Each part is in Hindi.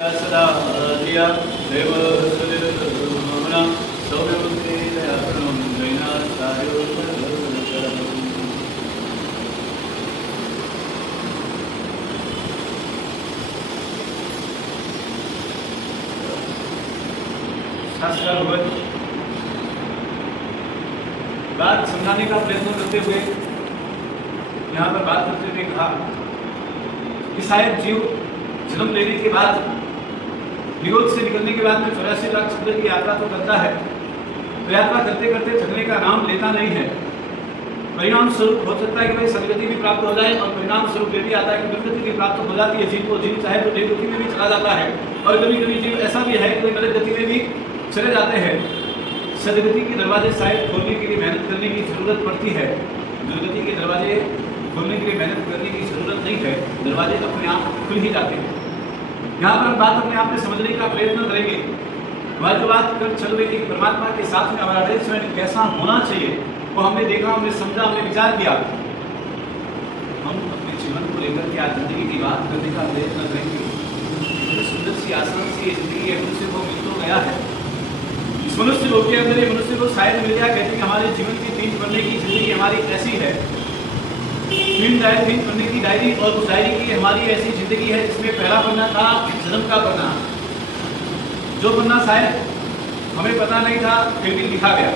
सदा दिया देव सुनिर्मना सौम्यमुक्ति दयापणं जैनाचार्यो शास्त्र बात समझाने का प्रयत्न करते हुए यहाँ पर बात करते हुए कहा कि शायद जीव जन्म लेने के बाद विरोध से निकलने के बाद में 84 लाख चक्र की यात्रा तो करता है, तो यात्रा करते करते थकने का नाम लेता नहीं है। परिणाम स्वरूप हो सकता है कि भाई सदगति भी प्राप्त हो जाए, और परिणाम स्वरूप ये भी आता है कि दुर्गति भी प्राप्त हो जाती है। जीव चाहे तो देवगति में भी चला जाता है, और कभी कभी जीव ऐसा भी है कि गलत गति में भी चले जाते हैं। सदगति के दरवाजे शायद खोलने के लिए मेहनत करने की जरूरत पड़ती है, दुर्गति के दरवाजे खोलने के लिए मेहनत करने की जरूरत नहीं है, दरवाजे अपने आप खुल ही जाते हैं। यहाँ पर हम बात अपने आप में समझने का प्रयत्न करेंगे। वह जो बात कर चल रही थी परमात्मा के साथ में हमारा अटैचमेंट कैसा होना चाहिए, वो हमने देखा, हमने समझा, हमने विचार किया। हम अपने जीवन को लेकर के आज जिंदगी की बात करने का प्रयत्न करेंगे। सुंदर सी आसान सी जिंदगी है, मनुष्य को मिल तो गया है। इस मनुष्य लोग के अंदर ये मनुष्य को शायद मिल गया। कहते हैं हमारे जीवन की 3 पन्ने की जिंदगी हमारी ऐसी है, 3 पन्ने की डायरी, और उस डायरी की हमारी ऐसी जिंदगी है जिसमें पहला पन्ना था जन्म का पन्ना, जो पन्ना शायद हमें पता नहीं था फिर भी लिखा गया।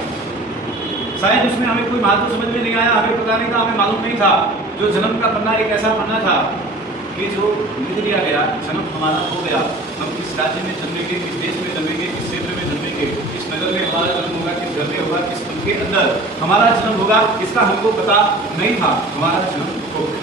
शायद उसमें हमें कोई महत्व समझ में नहीं आया, हमें पता नहीं था, हमें मालूम नहीं था। जो जन्म का पन्ना एक ऐसा पन्ना था कि जो लिख दिया गया, जन्म हमारा हो गया, हम किस राज्य में जन्मेंगे, किस देश में जन्मेंगे, किस क्षेत्र में जन्मेंगे, किस नगर में हमारा जन्म होगा, किस घर में होगा, किस कुल के अंदर हमारा जन्म होगा, इसका हमको पता नहीं था। हमारा जन्म हो गया।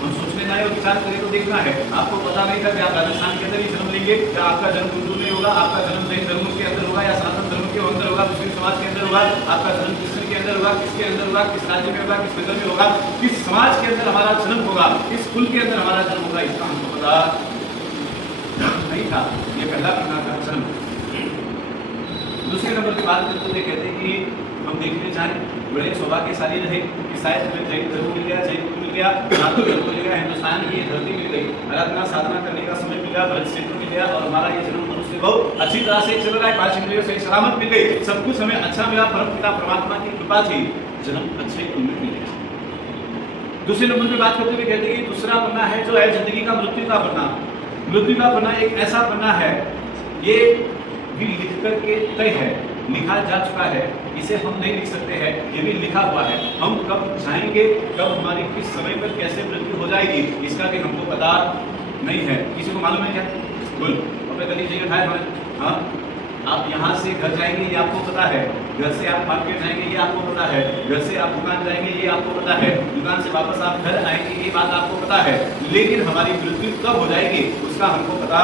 हम सोचने जाए और विचार करें तो देखना है, आपको पता नहीं था कि आप राजस्थान के अंदर ही जन्म लेंगे, या आपका जन्म गुंटूर में होगा, आपका जन्म जैन धर्म के अंदर होगा, या सनातन धर्म के अंदर होगा, मुस्लिम समाज के अंदर होगा, आपका जन्म क्रिश्चियन के अंदर होगा, किसके अंदर होगा, किस राज्य में होगा, किस नगर में होगा, किस समाज के अंदर हमारा जन्म होगा, किस कुल के अंदर हमारा जन्म होगा, इसका हमको पता नहीं था। ये पहला पन्ना था, जन्म। दूसरे नंबर की बात करते हुए कहते हैं कि हम देखने जाए बड़े सौभाग्यशाली रहे कि शायद हमें जैन धर्म मिल गया, जैन मिल गया, सनातन धर्म मिल गया, हिंदुस्तान की ये धरती मिल गई, आराधना साधना करने का समय मिल गया, ब्रज क्षेत्र मिल गया, और हमारा ये जन्म मनुष्य बहुत अच्छी तरह से चल रहा है, 5 इंद्रियों से सलामत मिल गई, सब कुछ हमें अच्छा मिला, परम पिता परमात्मा की कृपा थी, जन्म अच्छे कुल में मिल गया। दूसरे नंबर पर बात करते हुए कहते हैं कि दूसरा पन्ना है जो है जिंदगी का मृत्यु का पन्ना। मृत्यु का पन्ना एक ऐसा पन्ना है, ये भी लिख करके तय है, लिखा जा चुका है, इसे हम नहीं लिख सकते हैं, ये भी लिखा हुआ है। हम कब जाएंगे, कब हमारी किस समय पर कैसे मृत्यु हो जाएगी, इसका भी हमको पता नहीं है। किसी को मालूम है क्या? बोल अपने गली जगह है हमारे। हाँ, आप यहाँ से घर जाएंगे ये आपको पता है, घर से आप मार्केट जाएंगे ये आपको पता है, घर से आप दुकान जाएंगे ये आपको पता है, दुकान से वापस आप घर आएंगे ये बात आपको पता है, लेकिन हमारी मृत्यु कब हो जाएगी उसका हमको पता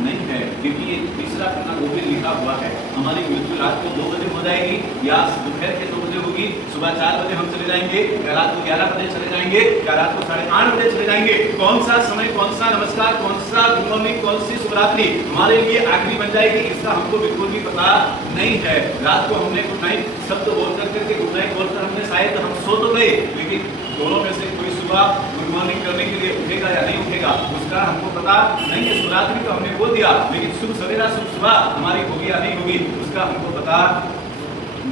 नहीं है, क्योंकि ये तीसरा पन्ना वो भी लिखा हुआ है। हमारी मृत्यु रात को 2 बजे हो जाएगी, या दोपहर के 2 बजे होगी, सुबह 4 बजे हम चले जाएंगे, या रात को 11 बजे चले जाएंगे, या रात को 8:30 बजे चले जाएंगे। कौन सा समय, कौन सा नमस्कार, कौन सा गुड मॉर्निंग, कौन सी शुभरात्रि हमारे लिए आखिरी बन जाएगी, इसका हमको बिल्कुल भी पता नहीं है। रात को हमने गुड नाइट शब्द बोल करके गुड नाइट बोलकर हमने शायद हम सो तो गए, लेकिन दोनों में से कोई सुबह गुड मॉर्निंग करने के लिए उठेगा या नहीं उठेगा उसका हमको पता नहीं है। शुभरात्रि तो हमने बोल दिया, लेकिन शुभ सवेरा शुभ सुबह हमारी होगी या नहीं होगी उसका हमको पता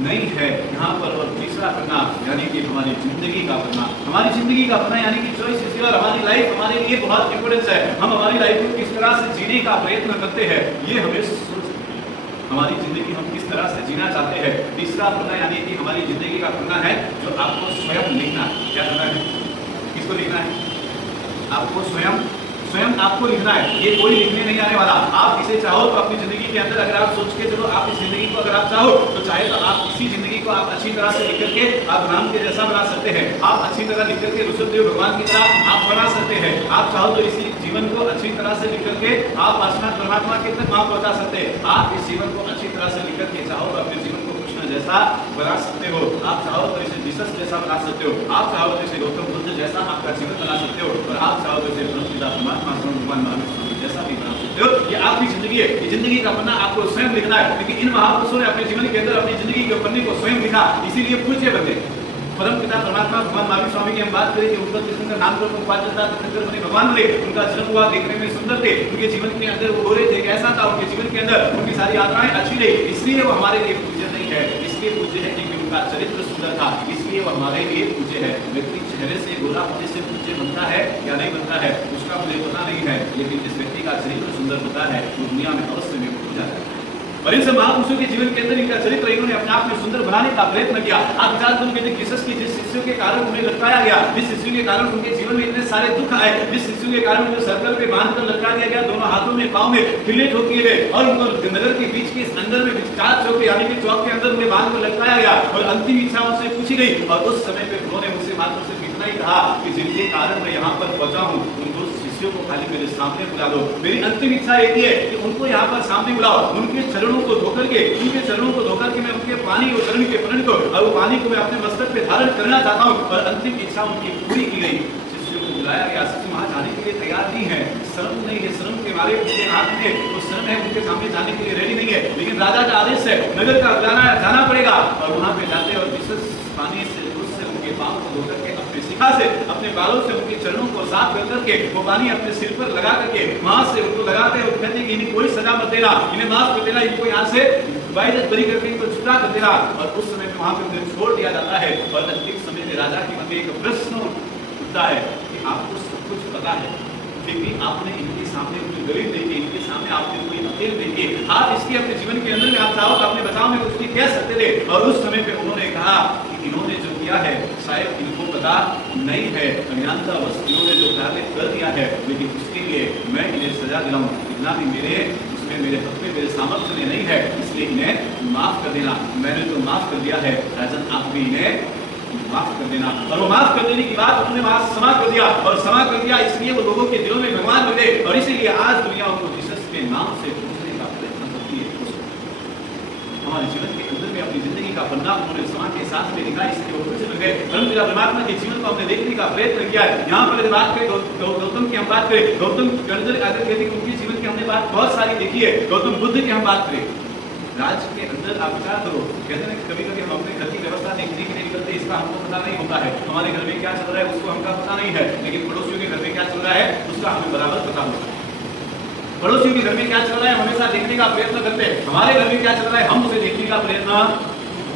नहीं है यहाँ पर। और तीसरा पन्ना यानी कि हमारी जिंदगी का पन्ना, हमारी जिंदगी का पन्ना यानी कि चॉइस इज योर, हमारी लाइफ हमारे लिए बहुत इंपोर्टेंस है। हम हमारी लाइफ को किस तरह से जीने का प्रयत्न करते हैं ये हमें हमारी जिंदगी हम किस तरह से जीना चाहते हैं। तीसरा पन्ना यानी कि हमारी जिंदगी का पन्ना है जो आपको स्वयं लिखना है। क्या करना है? किसको लिखना है? आपको स्वयं आपको लिखना है। ये कोई लिखने नहीं आने वाला। आप इसे चाहो तो अपनी जिंदगी के अंदर अगर आप सोच के चलो, आप इस जिंदगी को अगर आप चाहो तो चाहे तो आप इसी जिंदगी को आप अच्छी तरह से लिख करके आप राम के जैसा बना सकते हैं। आप अच्छी तरह लिख करके ऋषभदेव भगवान की तरह आप बना सकते हैं। आप चाहो तो इसी जीवन को अच्छी तरह से लिख करके आप पार्श्वनाथ परमात्मा के तक वहां पहुंचा सकते हैं। आप इस जीवन को अच्छी तरह से लिख करके चाहो तो अपने जीवन को कृष्ण जैसा बना सकते हो। आप चाहो तो इसे जीसस जैसा बना सकते हो। आप चाहो तो इसे गौतम बुद्ध जैसा आपका जीवन बना सकते हो, और आप चाहो तो इसे परमपिता परमात्मा भगवान जैसा भी बना सकते हो। ये आपकी जिंदगी है। ये जिंदगी का पन्ना आपको स्वयं लिखना है, क्योंकि इन महापुरुषों ने अपने जीवन के अंदर अपनी जिंदगी के पन्ने को स्वयं लिखा, इसीलिए पूज्य बने। परमपिता परमात्मा भगवान महावीर स्वामी की हम बात करें कि उनका कृष्ण का नाम पर उपवास चलता था, शंकर बने भगवान बने, उनका जन्म हुआ, देखने में सुंदर थे, उनके जीवन के अंदर वो गोरे थे, कैसा था उनके जीवन के अंदर, उनकी सारी यात्राएं अच्छी रही, इसलिए वो हमारे लिए पूज्य नहीं है। इसलिए पूज्य है क्योंकि उनका चरित्र सुंदर था, इसलिए वो हमारे लिए पूज्य है। व्यक्ति चेहरे से गोरा होने से पूज्य बनता है या नहीं बनता है उसका मुझे पता नहीं है, लेकिन जिस व्यक्ति का चरित्र सुंदर होता है वो दुनिया में अवश्य में पूजा जाता है। और इन सब महापुरुषों के जीवन के अंदर इनका चरित्र इन्होंने अपने आप में सुंदर बनाने का प्रयत्न किया। आप विचार करें कि जिस शिष्यों के कारण उन्हें लटकाया गया, जिस शिष्यों के कारण उनके जीवन में इतने सारे दुख आए, जिस शिष्यों के कारण उन्हें सर्कल पे बांधकर लटका दिया गया, दोनों हाथों में पांव में खिल्ले ठोक दिए गए और उनको नगर के बीच के अंदर में चार चौक यानी कि चौक के अंदर उन्हें बांधकर लटकाया गया और अंतिम इच्छा उनसे पूछी गई। और उस समय पे उन्होंने मुझसे मात्र सिर्फ इतना ही कहा कि जिनके कारण मैं यहाँ पर पहुंचा हूँ उन दो शिष्यों को खाली मेरे सामने बुला दो। मेरी अंतिम इच्छा एक ही है कि उनको यहाँ पर सामने बुलाओ, उनके चरणों को धोकर के मैं उनके पानी और चरण के परण को और वो पानी को मैं अपने मस्तक पे धारण करना चाहता हूँ। और अंतिम इच्छा उनकी पूरी की गई। शिष्यों को बुलाया गया, शिष्य वहां जाने के लिए तैयार नहीं है, शर्म नहीं है, शर्म के मारे उनके हाथ में वो शर्म है, उनके सामने जाने के लिए रेडी नहीं है, लेकिन राजा का आदेश है, नगर का जाना पड़ेगा। और वहां पे जाते और विशेष पानी से उनके पांव को धोकर के अपने शिखा से अपने बालों से उनके चरणों को साफ कर करके वो पानी अपने सिर पर लगा करके वहां से उनको लगाते और कहते कि इन्हें कोई सजा मत देना, इन्हें माफ कर देना, इनको यहाँ से बरी करके इनको छुटा कर देना। और उस समय पे वहां पे उन्हें छोड़ दिया जाता है। और अंतिम समय में राजा के मन में एक प्रश्न उठता है कि आपको सब कुछ पता है, फिर भी आपने इनके सामने कोई गरीब देखी, इनके सामने आपने कोई अकेल देखी, आप इसके अपने जीवन के अंदर में आप चाहो तो अपने बचाव में कुछ नहीं कह सकते थे। और उस समय पे उन्होंने कहा कि इन्होंने जो किया है शायद इनको पता नहीं है, अज्ञानतावश इन्होंने जो कार्य कर दिया है, लेकिन उसके लिए मैं इन्हें सजा दिलाऊं इतना भी मेरे हक में मेरे सामर्थ्य में नहीं है, इसलिए इन्हें माफ कर देना। मैंने तो माफ कर दिया है, राजन आप भी इन्हें माफ कर देना। और वो माफ कर देने की बात उन्होंने वहां क्षमा कर दिया और क्षमा कर दिया, इसलिए वो लोगों के दिलों में भगवान बन गए। और इसीलिए आज दुनिया उनको जीसस के नाम से पूछने का प्रयत्न करती है। हमारे जीवन के अंदर में अपनी जिंदगी का पन्ना उन्होंने क्षमा के साथ में लिखा, इसलिए वो खुश बन गए। परंतु परमात्मा के जीवन को हमने देखने का प्रयत्न किया है। यहाँ पर बात करें गौतम की हम बात करें, गौतम अगर कहते हैं उनके जीवन की हमने बात बहुत सारी देखी है। गौतम बुद्ध की हम बात करें, राज्य के अंदर आप विचार करो, कहते हैं कभी कभी हम अपने घर की व्यवस्था देखने के लिए निकलते, इसका हमको पता नहीं होता है, हमारे घर में क्या चल रहा है उसको हमका पता नहीं है, लेकिन पड़ोसियों के घर में क्या चल रहा है उसका हमें बराबर पता होता है। पड़ोसियों के घर में क्या चल रहा है हमेशा देखने का प्रयत्न करते हैं, हमारे घर में क्या चल रहा है हम उसे देखने का प्रयत्न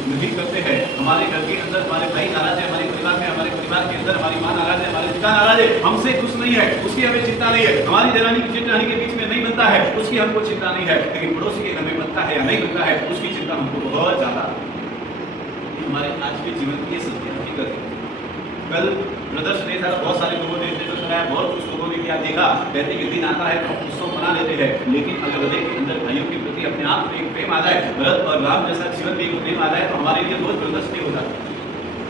नहीं करते हैं। हमारे घर के अंदर हमारे भाई नाराज है, हमारे परिवार के अंदर हमारी माँ नाराज है, हमारे पिता नाराज है, हमसे खुश नहीं है, उसकी हमें चिंता नहीं है। हमारी देरानी की जेठानी के बीच में नहीं बनता है, उसकी हमको चिंता नहीं है, लेकिन पड़ोसी के घर में बनता है या नहीं बनता है उसकी चिंता हमको बहुत ज्यादा। हमारे आज के जीवन की सत्य हकीकत है। कल प्रदर्शन नहीं था, बहुत सारे लोगों ने स्टेटस बनाया, बहुत कुछ लोगों ने क्या देखा, कहते कि दिन आता है तो हम उत्सव मना लेते हैं, लेकिन अगर हृदय के अंदर भाइयों के प्रति अपने आप में एक प्रेम आ जाए, भरत और राम जैसा जीवन में एक प्रेम आ जाए तो हमारे लिए रोज प्रदर्शनी हो जाती है।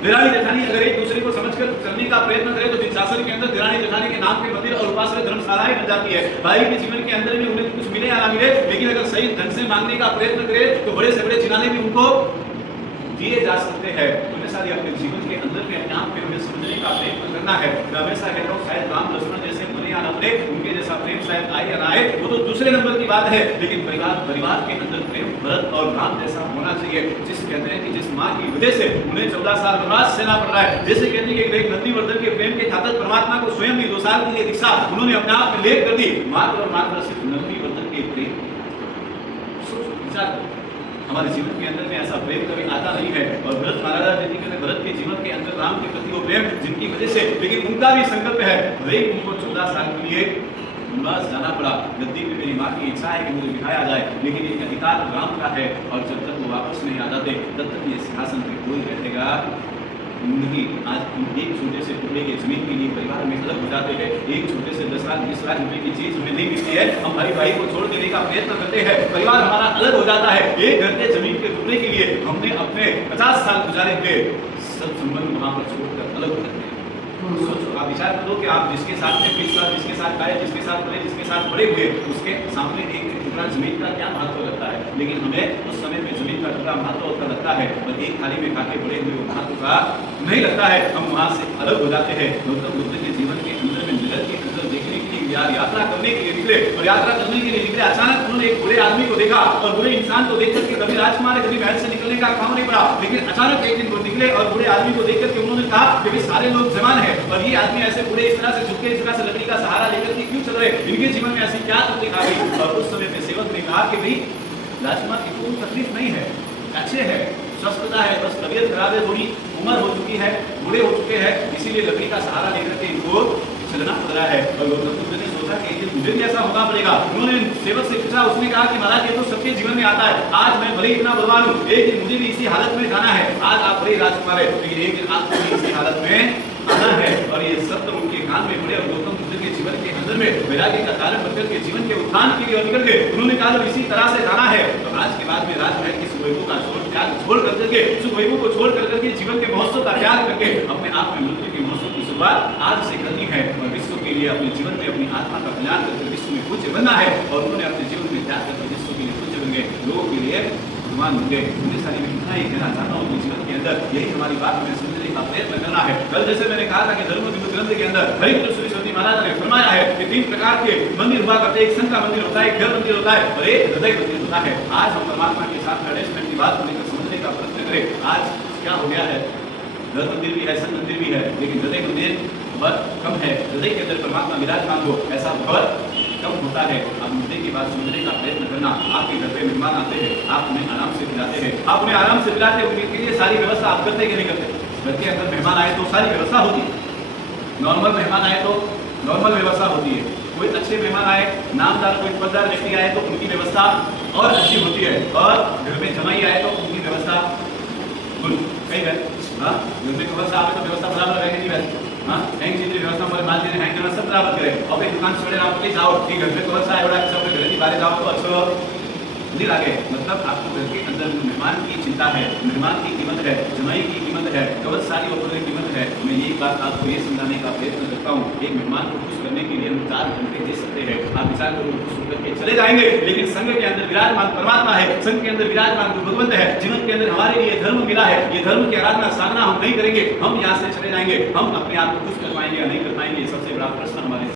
देरानी जेठानी अगर एक दूसरे को समझकर चलने का प्रयत्न करे तो शासन के अंदर देरानी जेठानी के नाम के मंदिर और उपासना धर्मशालाएं बन जाती है। भाई के जीवन के अंदर में उन्हें कुछ मिले या ना मिले, लेकिन अगर सही ढंग से मांगने का प्रयत्न करे तो बड़े से बड़े चिनाने भी उनको दिए जा सकते हैं। उन्हें सारी अपने जीवन के अंदर में अपने आप में उन्हें समझने का प्रयत्न करना है। मैं हमेशा कहता हूँ शायद राम लक्ष्मण जैसे बने या न बने, उनके जैसा प्रेम शायद आए या ना आए वो तो दूसरे नंबर की बात है, लेकिन परिवार के अंदर प्रेम भरत और राम जैसा होना चाहिए। जिस कहते हैं कि जिस माँ की वजह से उन्हें 14 साल वनवास सहना पड़ रहा है, जैसे कहते हैं कि नंदीवर्धन के प्रेम के खातर परमात्मा को स्वयं भी 2 साल के लिए दीक्षा उन्होंने अपने आप में लेख कर दी, मात्र और मात्र सिर्फ नंदीवर्धन के प्रेम। हमारे जीवन के अंदर में ऐसा प्रेम कभी आता नहीं है। और भरत महाराज जी के भरत के जीवन के अंदर राम के प्रति वो प्रेम जिनकी वजह से, लेकिन उनका भी संकल्प है वही उनको 14 साल के लिए वनवास जाना पड़ा। गद्दी पे मेरी माँ की इच्छा है कि मुझे बिठाया जाए, लेकिन ये अधिकार राम का है और जब तक वो वापस नहीं आ जाते तब तक ये सिंहासन पे कोई रहेगा नहीं। आज एक छोटे से टुकड़े की जमीन के लिए परिवार में अलग हो जाते हैं, एक छोटे से 10 लाख 20 लाख रुपए की चीज हमें नहीं मिलती है, हम भाई को छोड़ देने का प्रयत्न करते हैं, परिवार हमारा अलग हो जाता है। एक घर के जमीन के टुकड़े के लिए हमने अपने 50 साल गुजारे हुए सब संबंध वहां पर छोड़कर अलग हो जाते हैं। सोचो, आप विचार करो कि आप जिसके साथ में 20 साल जिसके साथ खाए, जिसके साथ पढ़े, जिसके साथ बड़े हुए, उसके सामने एक टुकड़ा जमीन का क्या महत्व लगता है, लेकिन हमें उस समय में जमीन का टुकड़ा महत्व होता लगता है और एक थाली में खाके बड़े हुए महत्व का नहीं लगता है, हम वहां से अलग हो जाते हैं। गौतम बुद्ध के जीवन के अंदर में नगर के अंदर देखने के लिए यात्रा करने के लिए निकले और यात्रा करने के लिए निकले, अचानक उन्होंने एक बुरे आदमी को देखा और बुरे इंसान को देख करके कभी राजकुमार कभी महल से निकलने का काम नहीं पड़ा, लेकिन अचानक एक दिन वो निकले और बुरे आदमी को देख करके उन्होंने कहा कि सारे लोग जवान हैं और ये आदमी ऐसे बुरे इस तरह से झुक के इस तरह से लकड़ी का सहारा लेकर के क्यों चल रहे, इनके जीवन में ऐसी क्या तकलीफ आ गई। और उस समय पे सेवक ने कहा कि भाई राजकुमार की कोई तकलीफ नहीं है, अच्छे है, स्वस्थता है, बस तबीयत खराब है, थोड़ी उम्र हो चुकी है, बूढ़े हो चुके हैं, इसीलिए लकड़ी का सहारा लेकर के इनको चलना पड़ रहा है। और गौतम बुद्ध ने सोचा कि एक दिन मुझे भी ऐसा होना पड़ेगा। उन्होंने सेवक से पूछा, उसने कहा कि महाराज ये तो सबके जीवन में आता है, आज मैं भले इतना बलवान हूँ, एक दिन मुझे भी इसी हालत में जाना है। आज आप बड़े राजकुमार है, लेकिन एक दिन आपको भी इसी हालत में आना है। और ये शब्द उनके कान में पड़े और गौतम बुद्ध के जीवन के अंदर में वैराग्य का कारण बनकर के जीवन के उत्थान के लिए निकल गए। उन्होंने कहा जब इसी तरह से जाना है तो आज के बाद में राजमहल की सुखवैभव का छोड़ करके सुखवैभव को छोड़ करके जीवन के महोत्सव का त्याग करके अपने आप में मृत्यु के महोत्सव की शुरुआत आज से करनी है और विश्व के लिए अपने जीवन में अपनी आत्मा का कल्याण करके विश्व में पूज्य बनना है। और उन्होंने अपने जीवन में त्याग करके विश्व के लिए पूज्य बन गए, लोगों के लिए भगवान बन गए। उन्हें सारी मैं इतना ही कहना चाहता हूँ अपने जीवन के अंदर यही हमारी बात हमें समझने का प्रयत्न करना है। कल जैसे मैंने कहा था कि धर्म ग्रंथ के अंदर हरिपुत्र सरस्वती महाराज ने फरमाया है कि 3 प्रकार के मंदिर हुआ करते, एक संघ का मंदिर होता है, एक घर मंदिर होता है और एक हृदय मंदिर होता है। आज हम परमात्मा के साथ अटैचमेंट की बात को लेकर समझने का प्रयत्न करें। आज क्या हो गया है, घर मंदिर भी है, संघ मंदिर भी है, लेकिन हृदय मंदिर बहुत कम है। हृदय के अंदर परमात्मा विराजमान हो ऐसा बहुत कम होता है। आप मुद्दे की बात समझने का प्रयत्न करना। आपके घर पे मेहमान आते हैं, आप उन्हें आराम से खिलाते हैं, आप उन्हें आराम से खिलाते हैं, उनके लिए सारी व्यवस्था आप करते कि नहीं करते। घर के अंदर मेहमान आए तो सारी व्यवस्था होती है, नॉर्मल मेहमान आए तो नॉर्मल व्यवस्था होती है, कोई अच्छे मेहमान आए, नामदार कोई पददार व्यक्ति आए तो उनकी व्यवस्था और अच्छी होती है, और घर में जमाई आए तो उनकी व्यवस्था कई है। हाँ, घर में व्यवस्था आए तो व्यवस्था बराबर रहेगी वैसे। हाँ, हैंग जितनी व्यवस्था हमारे माल देने हैंग करना सब बराबर करें। और दुकान छोड़े आप ले जाओ कि घर में व्यवस्था है, बड़ा सब घर की बाहर जाओ तो अच्छा नहीं लगे। मतलब आपको घर के अंदर मेहमान की चिंता है, मेहमान की कीमत है, जमाई की कीमत है, बहुत सारी और कीमत है। मैं यही बात आपको ये समझाने का प्रयत्न करता हूँ। एक मेहमान को खुश करने के लिए हम 4 घंटे दे सकते हैं, आप विचार करो खुश होकर के चले जाएंगे, लेकिन संघ के अंदर विराजमान परमात्मा है, संघ के अंदर विराजमान भगवंत है, जीवन के अंदर हमारे लिए धर्म मिला है, ये धर्म की आराधना साधना हम नहीं करेंगे, हम यहाँ से चले जाएंगे, हम अपने आप को खुश कर पाएंगे या नहीं कर पाएंगे, सबसे बड़ा प्रश्न हमारे